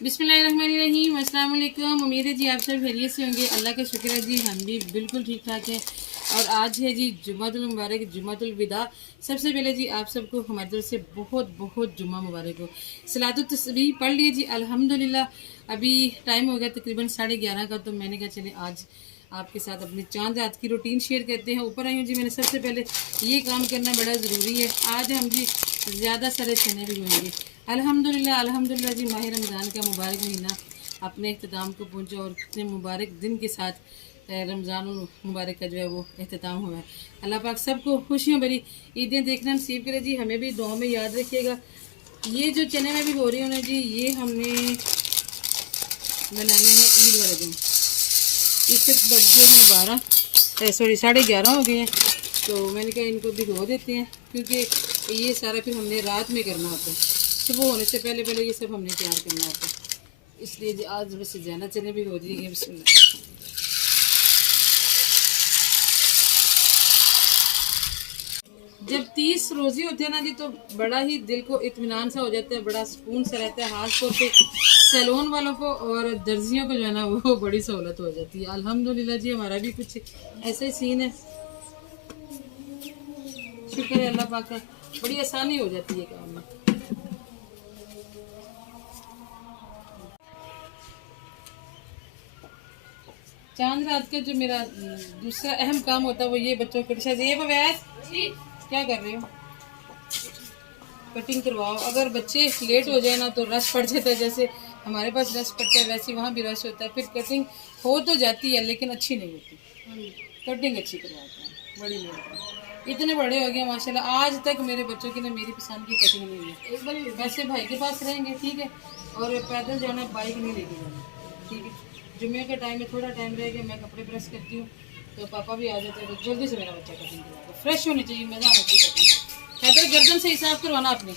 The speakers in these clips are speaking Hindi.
बिस्मिल्लाहिर्रहमानिर्रहीम, अस्सलाम वालेकुम। उम्मीद है जी आप सब खैरियत से होंगे। अल्लाह का शुक्र है जी, हम भी बिल्कुल ठीक ठाक हैं। और आज है जी जुम्मतुल मुबारक, जुम्मतुल विदा। सबसे पहले जी आप सबको हमारी तरफ से बहुत बहुत जुम्मा मुबारक हो। सलातुत तस्बीह पढ़ लिए जी अल्हम्दुलिल्लाह। अभी टाइम हो गया तकरीबन 11:30 का, तो मैंने कहा चले आज आपके साथ अपनी चांद रात की रूटीन शेयर करते हैं। ऊपर आई हूँ जी, मैंने सबसे पहले ये काम करना बड़ा ज़रूरी है। आज हम जी ज़्यादा सारे चने भी होंगे अल्हम्दुलिल्लाह। अल्हम्दुलिल्लाह जी, माह रमज़ान का मुबारक महीना अपने अख्ताम को पहुँचा और कितने मुबारक दिन के साथ रमज़ान मुबारक का जो है वो अख्ताम हुआ है। अल्लाह पाक सबको खुशियों भरी ईदें देखना नसीब करे जी। हमें भी दुआ में याद रखिएगा। ये जो चने में भी हो रही है जी, ये हमने बनाने हैं ईद वाले दिन। इससे बजे हैं 11:30 हो गए हैं, तो मैंने कहा इनको भिगो देते हैं, क्योंकि ये सारा फिर हमने रात में करना होता है। सुबह होने से पहले पहले ये सब हमने तैयार करना होता है, इसलिए जी आज बस ज़्यादा चने भिगो दिए। बिस्मिल्लाह। जब 30 रोज़े होते हैं ना जी, तो बड़ा ही दिल को इत्मीनान सा हो जाता है, बड़ा सुकून सा रहता है। खास तौर पे सैलून वालों को और दर्जियों को जो है ना वो बड़ी सहूलत हो जाती है। अल्हम्दुलिल्लाह जी, हमारा भी कुछ ऐसा ही सीन है। शुक्र है अल्लाह पाक का, बड़ी आसानी हो जाती है काम में। चांद रात का जो मेरा दूसरा अहम काम होता है वो ये बच्चों को ये बवैस क्या कर रहे हो, कटिंग करवाओ। अगर बच्चे लेट हो जाए ना तो रश पड़ जाता है, जैसे हमारे पास रश पड़ता है वैसे वहाँ भी रश होता है। फिर कटिंग हो तो जाती है लेकिन अच्छी नहीं होती। कटिंग अच्छी करवाते हैं, बड़ी मेहरबानी। इतने बड़े हो गए माशाल्लाह, आज तक मेरे बच्चों की ना मेरी पसंद की कटिंग नहीं है। एक बार वैसे भाई के पास रहेंगे ठीक है, और पैदल जाना, बाइक नहीं लेके जाना ठीक है। जुम्मे का टाइम है, थोड़ा टाइम रह गया, मैं कपड़े प्रेस करती हूँ तो पापा भी आ जाते हैं, तो जल्दी से मेरा बच्चा कटिंग करवाता। फ्रेश होनी चाहिए, मज़ा आना चाहिए कटिंग। हैदर गर्दन से हिसाब करवाना आपने।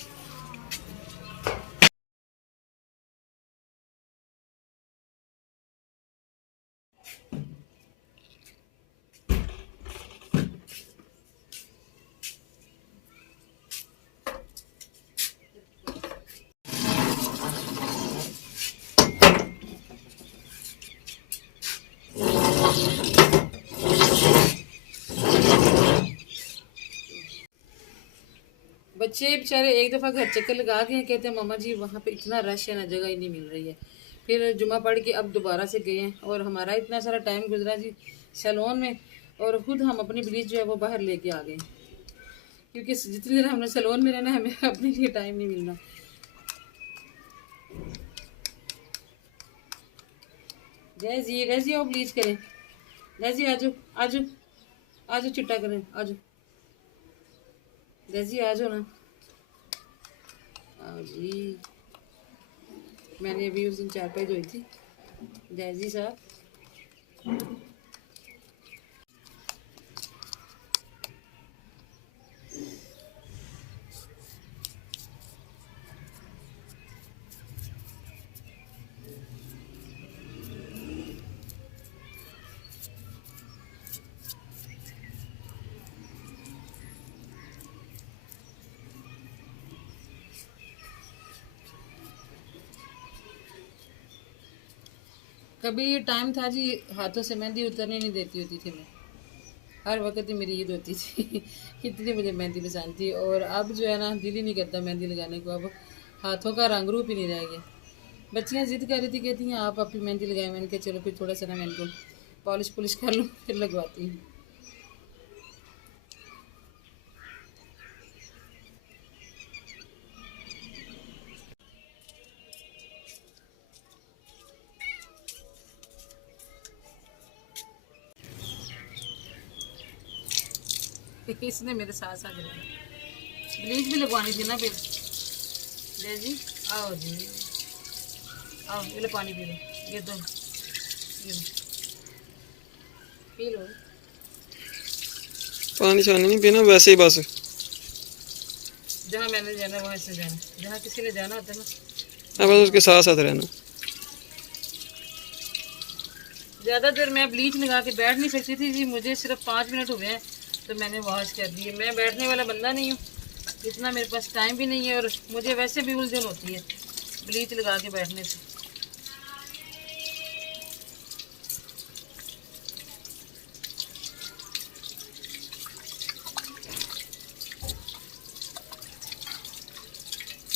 बच्चे बेचारे एक दफ़ा घर चक्कर लगा के कहते हैं मामा जी वहाँ पे इतना रश है ना, जगह ही नहीं मिल रही है। फिर जुमा पढ़ के अब दोबारा से गए हैं, और हमारा इतना सारा टाइम गुजरा जी सैलून में, और खुद हम अपनी ब्लीच जो है वो बाहर लेके आ गए, क्योंकि जितनी देर हमने सैलून में रहना हमें अपने लिए टाइम नहीं मिलना। जय जी आओ ब्लीच करें। जय जी आजो आजो आजो, चिट्टा करें आजो। जय जी आ जाओ ना, आओ जी। मैंने अभी उस दिन चारपाई धोई थी। जय जी साहब, कभी टाइम था जी हाथों से मेहंदी उतरने नहीं देती होती थी मैं, हर वक्त ही मेरी ईद होती थी इतनी मुझे मेहंदी पसंद थी। और अब जो है ना दिल ही नहीं करता मेहंदी लगाने को, अब हाथों का रंग रूप ही नहीं रह गया। बच्चियाँ जिद कर रही थी, कहती हैं आप अपनी मेहंदी लगाए। मैंने कहा चलो फिर थोड़ा सा ना मैं इनको पॉलिश पुलिश कर लूँ फिर लगवाती हूँ। इसने मेरे साथ साथ रहना। ब्लीच भी लगवानी थी ना फिर। जय जी आओ जी, आओ ये लो पानी पी लो, ये दो, ये लो पी लो। पानी शानी नहीं पीना, वैसे ही बस जहाँ मैंने जाना वहाँ से जाना, जहाँ किसी ने जाना होता है ना। अब बस उसके साथ साथ रहना। ज़्यादा देर मैं ब्लीच लगा के बैठ नहीं सकती थी जी, मुझे सिर्फ 5 मिनट हुए हैं तो मैंने वॉश कर दिए। मैं बैठने वाला बंदा नहीं हूँ, इतना मेरे पास टाइम भी नहीं है, और मुझे वैसे भी उलझन होती है ब्लीच लगा के बैठने से।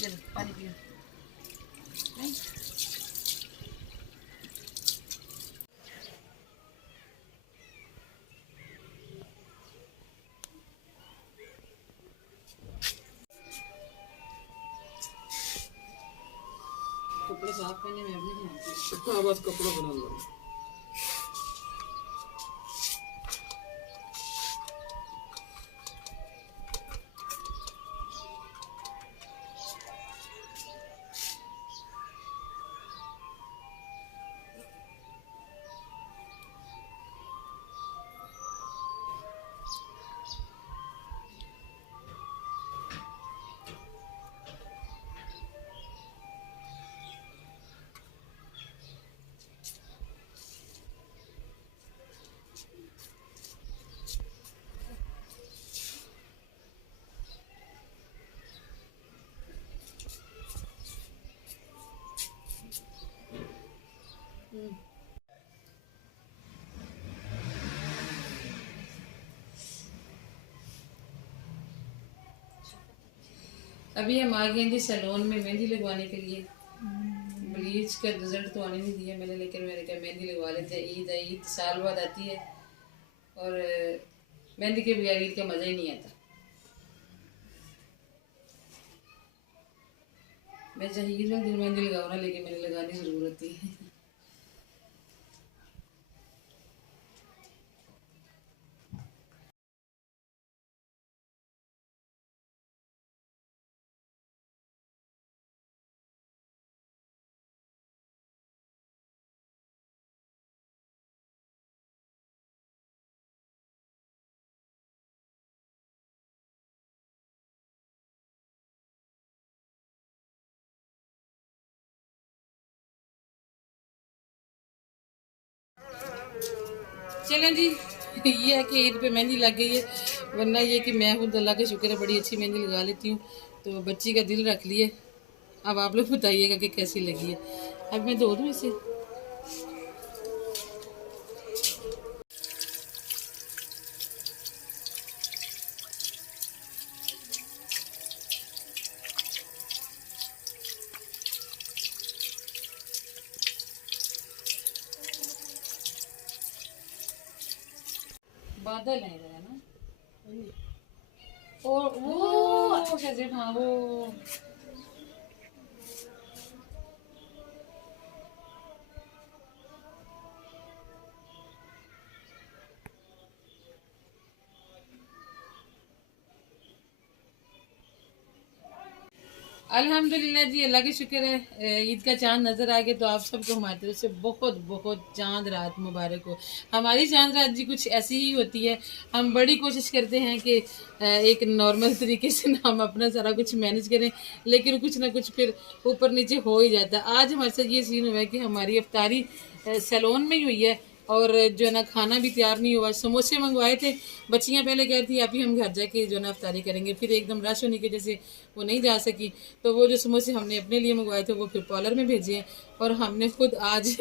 चलो पानी पियो। नहीं? कपड़े साफ करने में अपने ध्यान। हाँ बस कपड़ा बना लो। अभी हम आ गए हैं जी सैलून में मेहंदी लगवाने के लिए। ब्लीच का रिजल्ट तो आने नहीं दिया मैंने, लेकिन मैंने कहा मेहंदी लगवा लेते हैं। ईद है, ईद साल बाद आती है और मेहंदी के बगैर ईद का मज़ा ही नहीं आता। मैं चाहिए जो दिन मेहंदी लगाऊँ ना, लेकिन मैंने लगानी ज़रूरत थी। चलें जी, ये है कि ईद पे मेहंदी लग गई है, वरना ये कि मैं खुद अल्लाह का शुक्र है बड़ी अच्छी मेहंदी लगा लेती हूँ। तो बच्ची का दिल रख लिए। अब आप लोग बताइएगा कि कैसी लगी है। अब मैं धो दूँ इसे। बादल है इधर, है ना? और वो कैसे, हाँ वो अल्हम्दुलिल्लाह जी, अल्लाह की शुक्र है ईद का चांद नज़र आ गया। तो आप सबको हमारी तरफ से बहुत बहुत चांद रात मुबारक हो। हमारी चांद रात जी कुछ ऐसी ही होती है। हम बड़ी कोशिश करते हैं कि एक नॉर्मल तरीके से ना हम अपना सारा कुछ मैनेज करें, लेकिन कुछ ना कुछ फिर ऊपर नीचे हो ही जाता है। आज हमारे साथ ये सीन हुआ है कि हमारी अफ्तारी सैलून में ही हुई है और जो है ना खाना भी तैयार नहीं हुआ। समोसे मंगवाए थे, बच्चियाँ पहले कह रही थी अभी हम घर जाके जो है ना अफ्तारी करेंगे, फिर एकदम रश होने की वजह से वो नहीं जा सकी। तो वो जो समोसे हमने अपने लिए मंगवाए थे वो फिर पार्लर में भेजे हैं। और हमने खुद आज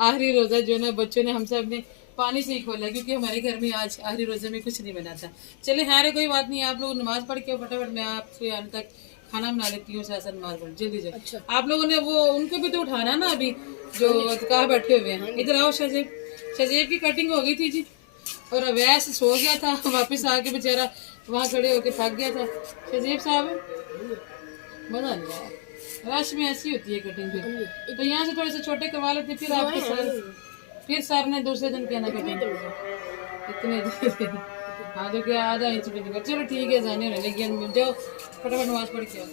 आखिरी रोज़ा जो है ना बच्चों ने हम सब ने पानी से ही खोला, क्योंकि हमारे घर में आज आखिरी रोज़े में कुछ नहीं बना था। चले खैर कोई बात नहीं, आप लोग नमाज़ पढ़ के फटाफट मैं आपसे आने तक खाना बना लेती हूँ। साथ नमाज पढ़ जल्दी जल्दी। अच्छा। आप लोगों ने वो उनको भी तो उठाना ना, अभी जो कहाँ बैठे हुए हैं। इधर आओ शाहजेब। शाहजेब की कटिंग हो गई थी जी, और अवैस सो गया था, वापस आके बेचारा वहाँ खड़े होके थक गया था। शाहजेब साहब मजा नहीं आया, रश में ऐसी होती है कटिंग। फिर तो यहाँ से थोड़े से छोटे करवा लेते, फिर आपके सर ने दूसरे दिन कहना कटिंग इतने दिन। हाँ तो क्या आधा इंच भी नहीं। चलो ठीक है, जाने होने लगी, जाओ फटाफट नमाज पढ़ के आओ।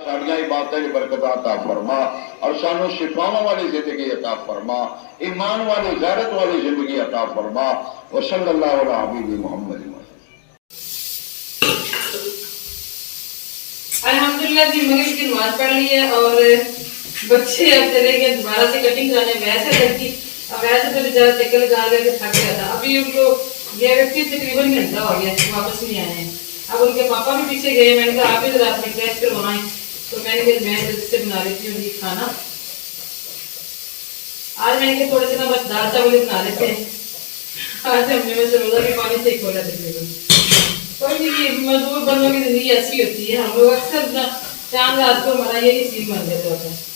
साड़ियाँ इबादत की बरकत अता फरमा और सानू शिफाओं वाली जिंदगी अता फरमा, ईमान वाली गैरत वाली जिंदगी अता फरमा। और सल्लल्लाहु अलैहि हबीबी मोहम्मद। अल्हम्दुलिल्लाह जी, मगरिब की नमाज पढ़ ली है और बच्चे अब चले गए दोबारा से कटिंग कराने। वैसे लड़की अब वैसे तो बेचारा चक्कर लगा के थक गया था। अभी उनको गए व्यक्ति तकरीबन घंटा हो गया, वापस नहीं आए हैं। अब उनके पापा भी पीछे गए। मैंने कहा आप ही जरा अपने टेस्ट करवाना है, तो मैंने कहा मैं जल्दी से बना लेती हूँ ये खाना। आज मैंने कहा थोड़े से ना बस दाल चावल बना लेते हैं। आज हमने बस रोजा के पानी से ही खोला तकरीबन। कोई नहीं, मजबूर बंदों की जिंदगी ऐसी होती है। हम लोग अक्सर चांद रात को हमारा यही सीन बन जाता होता है।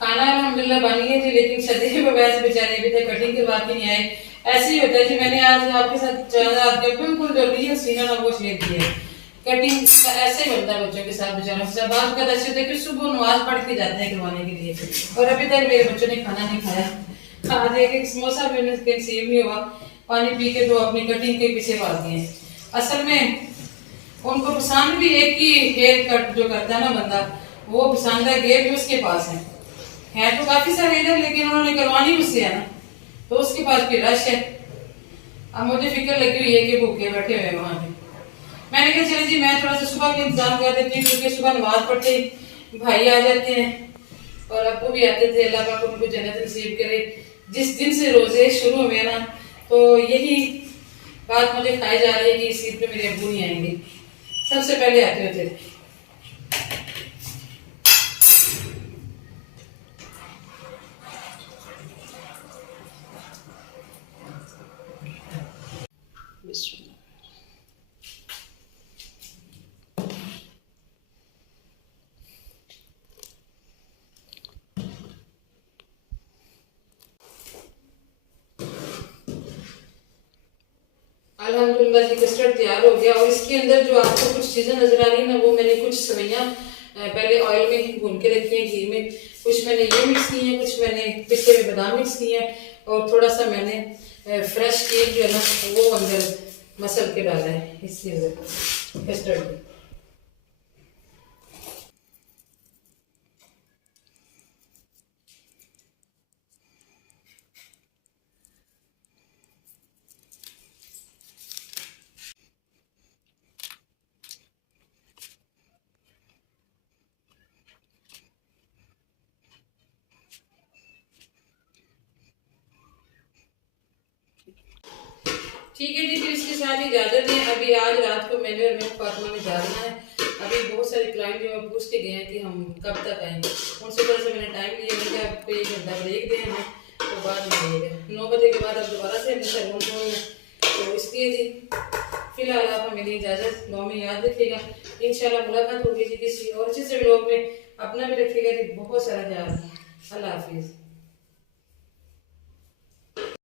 खाना अल्हम्दुलिल्लाह बन गया जी, लेकिन सदी में वैसे बेचारे अभी तक कटिंग के बाद ही नहीं आए। ऐसे ही होता है जी। मैंने आज आपके साथ चांद रात के बिल्कुल जो रियल सीन है ना वो शेयर किया है। कटिंग का ऐसे ही बनता है बच्चों के साथ बेचारों के साथ। बात का ऐसे होता है कि सुबह नमाज पढ़ के जाते हैं करवाने के लिए, और अभी तक मेरे बच्चों ने खाना नहीं खाया। आज एक समोसा भी उन्हें नसीब नहीं हुआ। पानी पी के तो अपनी कटिंग के पीछे भाग दिए। असल में उनको पसंद भी एक ही हेयर कट जो करता है ना बंदा, वो पसंद है, गेयर भी उसके पास है तो काफी सारे इधर, लेकिन उन्होंने करवानी उससे है ना, तो उसके पास भी रश है। अब मुझे फिक्र लगी हुई है कि भूखे बैठे हुए हैं वहां पे। मैंने कहा चले जी मैं थोड़ा सा सुबह का इंतजाम कर देती हूँ, क्योंकि सुबह नमाज पढ़ते ही भाई आ जाते हैं और अब्बू भी आते थे। अल्लाह पाक उनको जन्नत नसीब करे। जिस दिन से रोजे शुरू हुए ना, तो यही बात मुझे खाई जा रही है कि इस ईद पे मेरे अब्बू नहीं आएंगे, सबसे पहले आते होते थे। अल्हम्दुलिल्लाह जी कस्टर्ड तैयार हो गया। और इसके अंदर जो आपको कुछ चीज़ें नजर आ रही है ना, वो मैंने कुछ सेवइयां पहले ऑयल में भून के रखी है, घी में। कुछ मैंने ये मिक्स की है, कुछ मैंने पिस्ते में बादाम मिक्स किए हैं, और थोड़ा सा मैंने फ्रेश केक जो है ना वो अंदर मसल के डाला है इसके अंदर कस्टर्ड में। ठीक है जी, फिर इसके साथ इजाजत है। अभी आज रात को मैंने और मैं फातिमा में जाना है। अभी बहुत सारे क्लाइंट जो है पूछ के गए हैं कि हम कब तक आएंगे। उनसे थोड़ा सा मैंने टाइम लिया, मैंने कहा आपको 1 घंटा ब्रेक दें हमें, तो बाद में आइएगा 9 बजे के बाद। अब दोबारा से हमें सैलून खोलना, तो इसलिए जी फिलहाल आप हमें इजाजत, दुआ में याद रखिएगा। इंशाल्लाह मुलाकात होगी जी किसी और अच्छे से व्लॉग में। अपना भी रखिएगा जी बहुत सारा ख्याल। अल्लाह हाफिज।